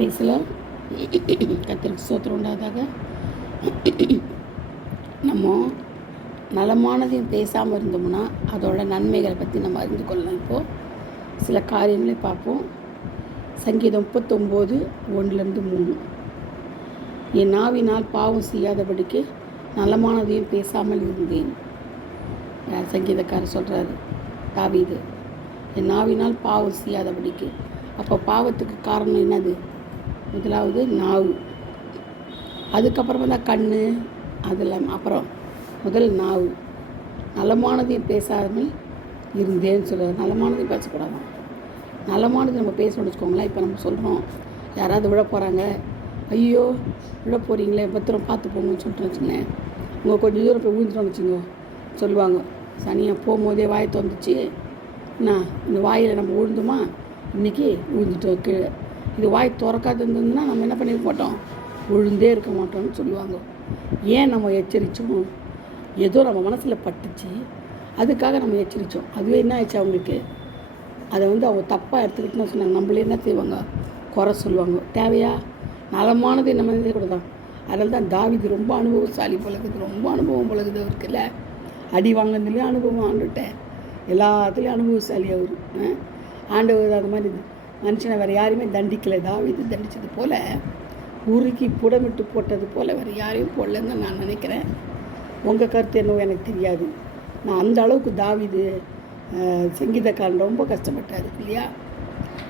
பிரைஸ்ல கர்த்தருக்கு ஸ்தோத்திரம் உண்டாதாக. நம்ம நலமானதையும் பேசாமல் இருந்தோம்னா அதோட நன்மைகளை பற்றி நம்ம அறிந்து கொள்ளலாம். இப்போது சில காரியங்களை பார்ப்போம். சங்கீதம் 39 1-3. என் நாவினால் பாவம் செய்யாதபடிக்கு நலமானதையும் பேசாமல் இருந்தேன். சங்கீதக்காரர் சொல்கிறாரு, தாவீது. என் நாவினால் பாவம் செய்யாதபடிக்கு. அப்போ பாவத்துக்கு காரணம் என்னது? முதலாவது நாவு, அதுக்கப்புறமா தான் கண், அதெல்லாம். அப்புறம் முதல் நாவு. நலமானதையும் பேசாமல் இருந்தேன்னு சொல்கிறார். நலமானதையும் பேசக்கூடாது. நலமானது நம்ம பேசணும்னு வச்சுக்கோங்களேன். இப்போ நம்ம சொல்கிறோம், யாராவது விழ போகிறாங்க, ஐயோ விழ போகிறீங்களே, பத்திரம் பார்த்து போங்கன்னு சொல்லிட்டு வச்சுங்களேன். உங்கள் கொஞ்சம் தூரம் போய் ஊழ்ந்துட்டோன்னு வச்சுங்க, சொல்லுவாங்க, சனியாக போகும்போதே வாய் திறந்துச்சு, என்ன இந்த வாயில் நம்ம விழுந்துமா, இன்றைக்கி விழுந்துட்டோம் கீழே. இது வாய் திறக்காது இருந்ததுன்னா நம்ம என்ன பண்ணியிருக்க மாட்டோம், விழுந்தே இருக்க மாட்டோம்னு சொல்லுவாங்க. ஏன் நம்ம எச்சரித்தோம்? ஏதோ நம்ம மனசில் பட்டுச்சு, அதுக்காக நம்ம எச்சரித்தோம். அதுவே என்ன ஆயிடுச்சு அவங்களுக்கு, அதை அவங்க தப்பாக எடுத்துக்கிட்டுன்னு சொன்னாங்க. நம்மளே என்ன செய்வாங்க, குறை சொல்லுவாங்க. தேவையா? நலமானது நம்ம கூட தான். அதனால தான் தாவீது ரொம்ப அனுபவசாலி போலக்குது, ரொம்ப அனுபவம் போலக்குது அவருக்குல்ல. அடி வாங்கினதுலேயும் அனுபவம், ஆண்டுட்டேன் எல்லாத்துலேயும் அனுபவசாலி அவர். ஆண்டவர் அந்த மாதிரி மனுஷனை வேறு யாரையுமே தண்டிக்கலை. தாவீது தண்டித்தது போல், உருக்கி புடமிட்டு போட்டது போல் வேறு யாரையும் போடலன்னு தான் நான் நினைக்கிறேன். உங்கள் கருத்து என்னவோ எனக்கு தெரியாது. நான் அந்த அளவுக்கு தாவீது சங்கீதக்காரன் ரொம்ப கஷ்டப்பட்டார் இல்லையா?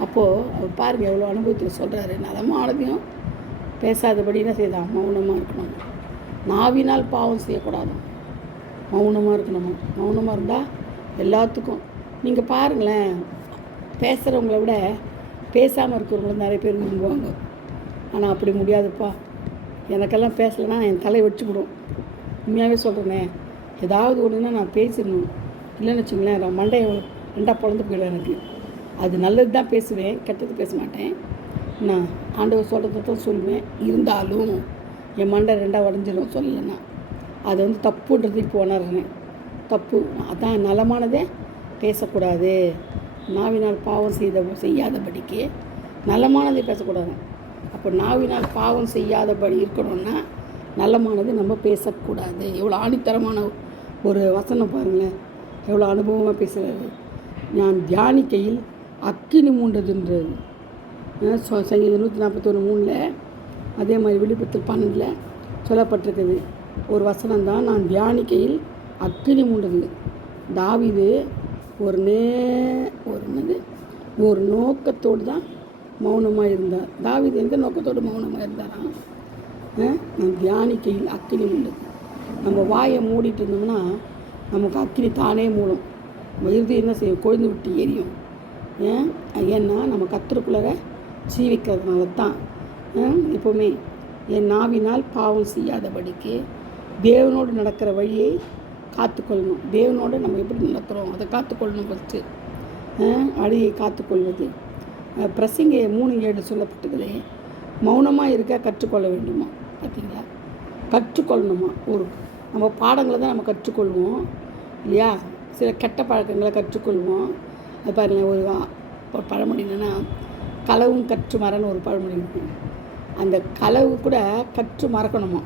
அப்போது அவர் பாருங்கள் எவ்வளோ அனுபவத்தில் சொல்கிறாரு. நலமானதையும் பேசாதபடி என்ன செய்தான், மௌனமாக இருக்கணும். நாவினால் பாவம் செய்யக்கூடாது, மௌனமாக இருக்கணுமா. மௌனமாக இருந்தால் எல்லாத்துக்கும். நீங்கள் பாருங்களேன், பேசுகிறவங்கள விட பேசாமல் இருக்கிறவங்கள நிறைய பேர் விரும்புவாங்க. ஆனால் அப்படி முடியாதுப்பா. எனக்கெல்லாம் பேசலைன்னா என் தலை வச்சுக்கிடும். உண்மையாகவே சொல்கிறேனே, ஏதாவது ஒன்றுனா நான் பேசிடணும். இல்லைன்னு வச்சுங்களேன், நான் மண்டையை ரெண்டாக பொழந்து போயிடுவேன். எனக்கு அது நல்லது தான் பேசுவேன், கெட்டது பேச மாட்டேன். நான் ஆண்டவர் சொல்கிறத தான் சொல்லுவேன். இருந்தாலும் என் மண்டை ரெண்டாக உடஞ்சிடும் சொல்லலைன்னா. அது தப்புன்றது இப்போ உணர்றேன். தப்பு. அதான் நலமானதே பேசக்கூடாது. நாவினால் பாவம் செய்யாதபடிக்கு நலமானதை பேசக்கூடாது. அப்போ நாவினால் பாவம் செய்யாதபடி இருக்கணும்னா நலமானது நம்ம பேசக்கூடாது. எவ்வளோ ஆணித்தரமான ஒரு வசனம் பாருங்களேன், எவ்வளோ அனுபவமாக பேசுகிறது. நான் தியானிக்கையில் அக்கினி மூண்டதுன்றது சங்கீதம் 141:3. அதே மாதிரி விழுப்புரத்தில் 12 சொல்லப்பட்டிருக்குது ஒரு வசனம் தான். நான் தியானிக்கையில் அக்கினி மூண்டது. தாவீது ஒரு நோக்கத்தோடு தான் மௌனமாக இருந்தார். தாவீது எந்த நோக்கத்தோடு மௌனமாக இருந்தாராம்? நான் தியானிக்கையில் அக்கினி மூண்டது. நம்ம வாயை மூடிட்டு இருந்தோம்னா நமக்கு அக்கினி தானே மூடும். நம்ம இறுதி என்ன செய்யும், கொழுந்து விட்டு எரியும். ஏன்னா நம்ம கத்தருக்குள்ளே ஜீவிக்கிறதுனால தான். எப்போவுமே என் நாவினால் பாவம் செய்யாதபடிக்கு தேவனோடு நடக்கிற வழியை காத்துக்கொள்ளணும். தேவனோடு நம்ம எப்படி நடக்கிறோம் அதை காத்துக்கொள்ளணும். ஃபஸ்ட்டு வழியை காத்துக்கொள்வது. பிரசங்க 3:7 சொல்லப்பட்டுக்குது, மௌனமாக இருக்க கற்றுக்கொள்ள வேண்டுமா. பார்த்தீங்களா, கற்றுக்கொள்ளணுமா. நம்ம பாடங்களை தான் நம்ம கற்றுக்கொள்வோம் இல்லையா? சில கெட்ட பழக்கங்களை கற்றுக்கொள்வோம். அது பாருங்கள், ஒரு பழமொழி என்னென்னா, களவும் கற்று மரன்னு ஒரு பழமொழி இருக்கும். அந்த களவு கூட கற்று மறக்கணுமா,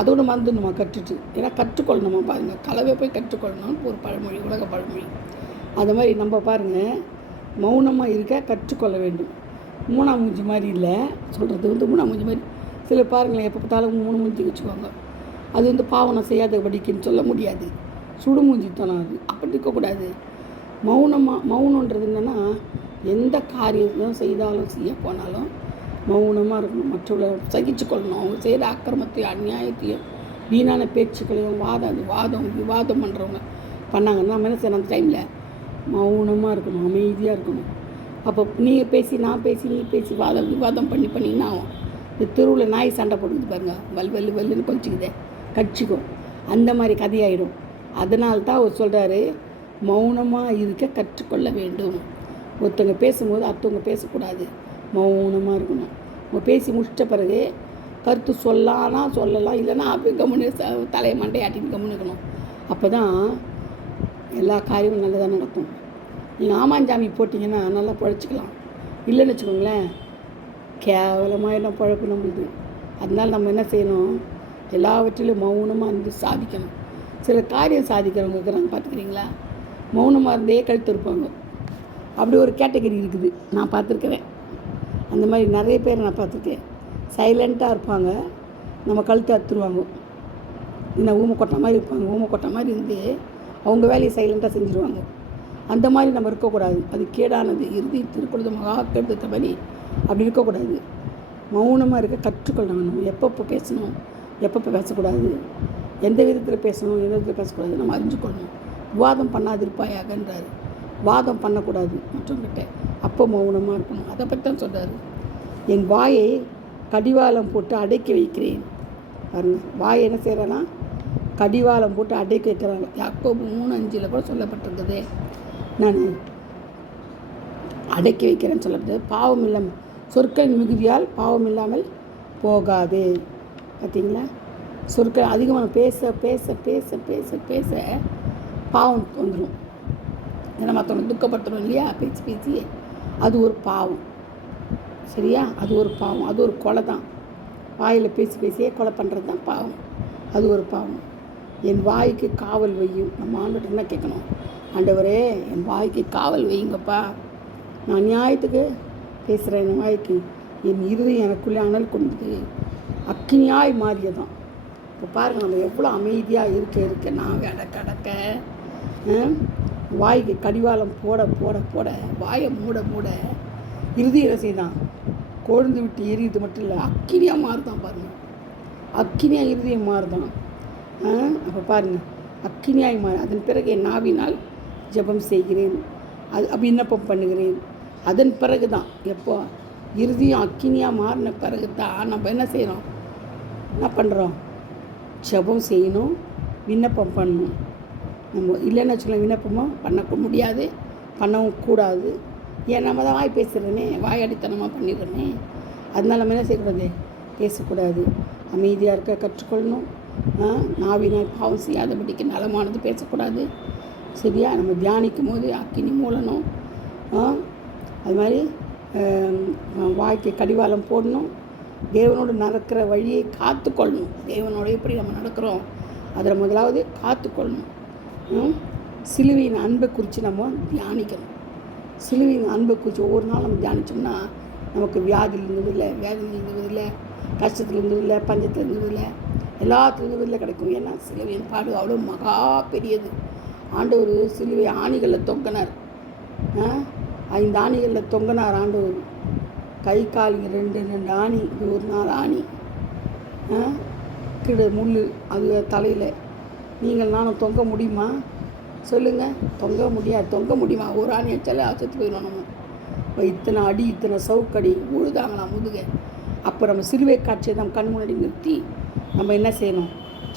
அதோடு மறந்துடணுமா கற்றுட்டு. ஏன்னா கற்றுக்கொள்ளணுமா. பாருங்கள், களவை போய் கற்றுக்கொள்ளணும்னு ஒரு பழமொழி, உலக பழமொழி. அது மாதிரி நம்ம பாருங்கள், மௌனமாக இருக்க கற்றுக்கொள்ள வேண்டும். மூணாம் மூஞ்சி மாதிரி இல்லை சொல்கிறது, மூணாம் மூஞ்சி மாதிரி. சிலர் பாருங்களேன், எப்போ பார்த்தாலும் 3 மூஞ்சி வச்சுக்குவாங்க. அது பாவனம் செய்யாதபடிக்குன்னு சொல்ல முடியாது. சுடு மூஞ்சித்தனம் அது. அப்படி இருக்கக்கூடாது. மௌனன்றது என்னென்னா, எந்த காரியம் செய்தாலும் செய்ய போனாலும் மௌனமாக இருக்கணும். மற்றவர்களை சகிச்சுக்கொள்ளணும். அவங்க செய்கிற அக்கிரமத்தையும் அநியாயத்தையும் வீணான பேச்சுக்களையும் விவாதம் பண்ணுறவங்க பண்ணாங்கன்னா நம்ம என்ன செய்யணும், அந்த டைமில் மௌனமாக இருக்கணும், அமைதியாக இருக்கணும். அப்போ நீங்கள் பேசி நான் பேசி நீ பேசி விவாதம் பண்ணிங்கன்னா ஆகும். இந்த தெருவில் நாய் சண்டை போட்டுக்குது பாருங்கள், வல்லுன்னு கொஞ்சிக்குதே, கட்சிக்கும். அந்த மாதிரி கதையாயிடும். அதனால தான் அவர் சொல்கிறாரு, மௌனமாக இருக்க கற்றுக்கொள்ள வேண்டும். ஒருத்தவங்க பேசும்போது அடுத்தவங்க பேசக்கூடாது, மௌனமாக இருக்கணும். நம்ம பேசி முடிச்சிட்ட பிறகு கருத்து சொல்லலாம், இல்லைன்னா அப்படி கம்முன்னு தலையை மண்டையாட்டின்னு கம்முன்னு இருக்கணும். அப்போ தான் எல்லா காரியமும் நல்லதாக நடக்கும். நீங்கள் ஆமாஞ்சாமி போட்டிங்கன்னா நல்லா பழச்சிக்கலாம். இல்லைன்னு வச்சுக்கோங்களேன், கேவலமான பழப்பு நம்மளுது. அதனால் நம்ம என்ன செய்யணும், எல்லாவற்றிலும் மௌனமாக இருந்து சாதிக்கணும். சில காரியம் சாதிக்கிறவங்க இருக்கிறாங்க பார்த்துக்கிறீங்களா, மௌனமாக இருந்தே கழுத்து இருப்பாங்க. அப்படி ஒரு கேட்டகரி இருக்குது, நான் பார்த்துருக்குறேன். அந்த மாதிரி நிறைய பேர் நான் பார்த்துருக்கேன். சைலண்ட்டாக இருப்பாங்க, நம்ம கழுத்தை அறுத்துருவாங்க. இன்னும் ஊமை கொட்டை மாதிரி இருப்பாங்க. ஊமை கொட்டை மாதிரி இருந்து அவங்க வேலையை சைலண்ட்டாக செஞ்சுருவாங்க. அந்த மாதிரி நம்ம இருக்கக்கூடாது. அது கேடானது. இறுதி திருக்குறது மகா கெடுத்த மாதிரி அப்படி இருக்கக்கூடாது. மௌனமாக இருக்க கற்றுக்கொள்ளணும். நம்ம எப்பப்போ பேசணும், எப்பப்போ பேசக்கூடாது, எந்த விதத்தில் பேசணும், எந்த விதத்தில் பேசக்கூடாது நம்ம அறிஞ்சுக்கொள்ளணும். விவாதம் பண்ணாதிருப்பாயாகன்றார். வாதம் பண்ணக்கூடாது மற்றவங்கிட்ட. அப்போ மௌனமாக இருக்கணும். அதை பற்றி தான் சொல்கிறார். என் வாயை கடிவாளம் போட்டு அடக்கி வைக்கிறேன். பாருங்கள், வாயை என்ன செய்கிறேன்னா கடிவாளம் போட்டு அடக்கி வைக்கிறாங்க. யாக்கோபு 3:5 கூட சொல்லப்பட்டிருக்குது. நான் அடக்கி வைக்கிறேன்னு சொல்லப்பட்டது. பாவம் இல்லாமல் சொற்கள் மிகுதியால் பாவம் இல்லாமல் போகாது. பார்த்தீங்களா, சொற்கள் அதிகமாக பேச பேச பேச பேச பேச பாவம் வந்துடும். ஏன்னா மற்றவங்க துக்கப்படுத்தணும் இல்லையா, பேச்சு பேசி. அது ஒரு பாவம். சரியா, அது ஒரு பாவம். அது ஒரு கொலை தான். வாயில் பேசி பேசியே கொலை பண்ணுறது தான் பாவம். அது ஒரு பாவம். என் வாய்க்கு காவல் வையும். நம்ம ஆண்டுகிட்ட என்ன கேட்கணும், ஆண்டவரே என் வாய்க்கு காவல் வையுங்கப்பா. நான் நியாயத்துக்கு பேசுகிறேன். என் வாய்க்கு என் இருதயம் எனக்குள்ளே அனல் கொண்டது அக்கினியாய் மாறியதான். இப்போ பாருங்கள், நம்ம எவ்வளோ அமைதியாக இருக்க நான் அடக்க வாய்க்கு கடிவாளம் போட போட போட வாயை மூட மூட இறுதிய ரசைதான் கொழுந்து விட்டு எரியுது மட்டும் இல்லை, அக்கினியாக மாறுதான். பாருங்கள், அக்கினியாக இருதயம் மாறுதான். அப்போ பாருங்கள், அக்கினியாய் மாறு. அதன் பிறகு என் நாவினால் ஜெபம் செய்கிறேன், அது விண்ணப்பம் பண்ணுகிறேன். அதன் பிறகு தான், எப்போ இறுதியும் அக்கினியாக மாறின பிறகு தான் நம்ம என்ன செய்கிறோம், என்ன பண்ணுறோம், ஜெபம் செய்யணும், விண்ணப்பம் பண்ணணும். நம்ம இல்லைன்னு வச்சுக்கலாம், விண்ணப்பமும் பண்ண முடியாது, பண்ணவும் கூடாது. ஏன் நம்ம தான் வாய் பேசுகிறோமே, வாயடித்தனமாக பண்ணிடுறோமே. அதனால் நம்ம என்ன செய்யக்கூடாது, பேசக்கூடாது. அமைதியாக இருக்க கற்றுக்கொள்ளணும். நாவினால் பாவம் செய்யாதபடிக்கு நலமானது பேசக்கூடாது. சரியா, நம்ம தியானிக்கும் போது அக்கினி மூலணும். அது மாதிரி வாய்க்கு கடிவாளம் போடணும். தேவனோடு நடக்கிற வழியை காத்துக்கொள்ளணும். தேவனோட எப்படி நம்ம நடக்கிறோம் அதில் முதலாவது காத்துக்கொள்ளணும். சிலுவையின் அன்பை குறித்து நம்ம தியானிக்கணும். சிலுவையின் அன்பை குறித்து ஒவ்வொரு நாள் நம்ம தியானித்தோம்னா நமக்கு வியாதியில் இருந்ததில்லை, வேதனை இருந்ததில்லை, கஷ்டத்தில் இருந்ததில்லை, பஞ்சத்தில் இருந்ததில்லை, எல்லாத்துலேயும் இல்லை கிடைக்கும். ஏன்னா சிலுவையின் பாடு அவ்வளோ மகா பெரியது. ஆண்டவர் சிலுவை ஆணிகளில் தொங்கினார். 5 ஆணிகளில் தொங்கினார் ஆண்டவர். கை கால் 2 ஆணி, இது ஒரு 4 ஆணி. கிட முள் அது தலையில். நீங்கள் நானும் தொங்க முடியுமா சொல்லுங்கள்? தொங்க முடியாது. தொங்க முடியுமா? ஒரு ஆணி வச்சாலே அசத்து போயிடும். நம்ம இத்தனை அடி, இத்தனை சவுக்கடி உழுதாங்களாம் முதுக. அப்போ நம்ம சிலுவை காட்சியை நம்ம கண் முன்னாடி நிறுத்தி நம்ம என்ன செய்யணும்,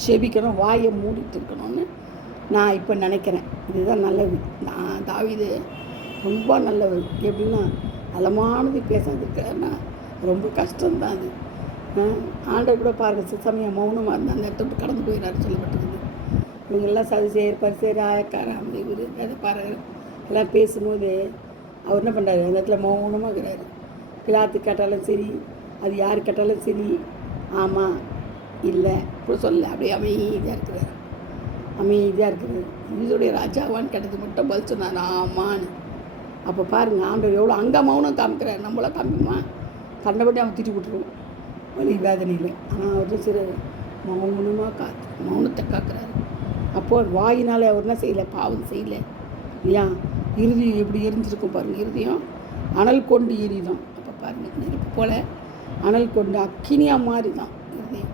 செபிக்கணும், வாயை மூடிட்டு இருக்கணும்னு நான் இப்போ நினைக்கிறேன். இதுதான் நல்லது. நான் தாவீது ரொம்ப நல்லவர். எப்படின்னா நலமானது பேசுறதுக்குன்னா ரொம்ப கஷ்டம்தான் அது. ஆண்டவர் கூட பாருங்கள், சமயம் மௌனமாக இருந்தால் அந்த இடத்த விட்டு கடந்து போயிடாரு சொல்லப்பட்டிருக்குது. இவங்கெல்லாம் சதுசேர் பரிசேர் ஆயக்காரன் இவர் அதை பாருங்கள் எல்லாம் பேசும்போது அவர் என்ன பண்ணுறாரு, அந்த இடத்துல மௌனமாக இருக்கிறாரு. பிலாத்து கேட்டாலும் சரி, அது யார் கேட்டாலும் சரி, ஆமாம் இல்லை கூட சொல்ல, அப்படியே அமைதியாக இருக்கிறார். அமைதியாக இருக்கிறார். இதோடைய ராஜாவான்னு கேட்டது மட்டும் பதில் சொன்னார், ஆமான்னு. அப்போ பாருங்கள், ஆண்டவர் எவ்வளோ அங்கே மௌனம் காமிக்கிறார். நம்மளாம் காமிக்குமா? கண்டபடி அவன் திட்டி விட்டுருவோம் வலி வேதனையில். ஆனால் அவர் சிறு மௌனமாக மௌனத்தை காக்கிறாரு. அப்போது வாயினால் அவர் என்ன செய்யலை, பாவம் செய்யலை இல்லையா. இறுதியம் எப்படி எரிஞ்சிருக்கும் பாருங்கள். இறுதியம் அனல் கொண்டு எரிதான். அப்போ பாருங்கள், நெருப்பு போல் அனல் கொண்டு அக்கினியாக மாறி தான் இறுதியம்.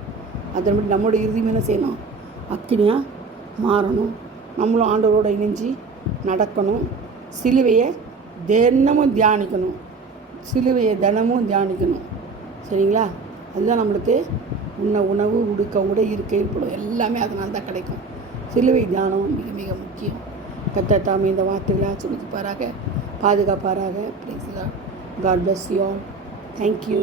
அதன்படி நம்மளோட இறுதியம் என்ன செய்யணும், அக்கினியாக மாறணும். நம்மளும் ஆண்டவரோடு இணைஞ்சி நடக்கணும். சிலுவையை தினமும் தியானிக்கணும். சிலுவையை தினமும் தியானிக்கணும். சரிங்களா? அதுதான் நம்மளுக்கு உணவு, உடுக்க, உடை, இருக்க, இருப்படும் எல்லாமே அதனால தான் கிடைக்கும். சிலுவை தியானம் மிக மிக முக்கியம். கர்த்தர் தாமே இந்த வார்த்தைகளை ஆசீர்வதிப்பாராக, பாதுகாப்பாராக. Praise the Lord. God bless you all. Thank you.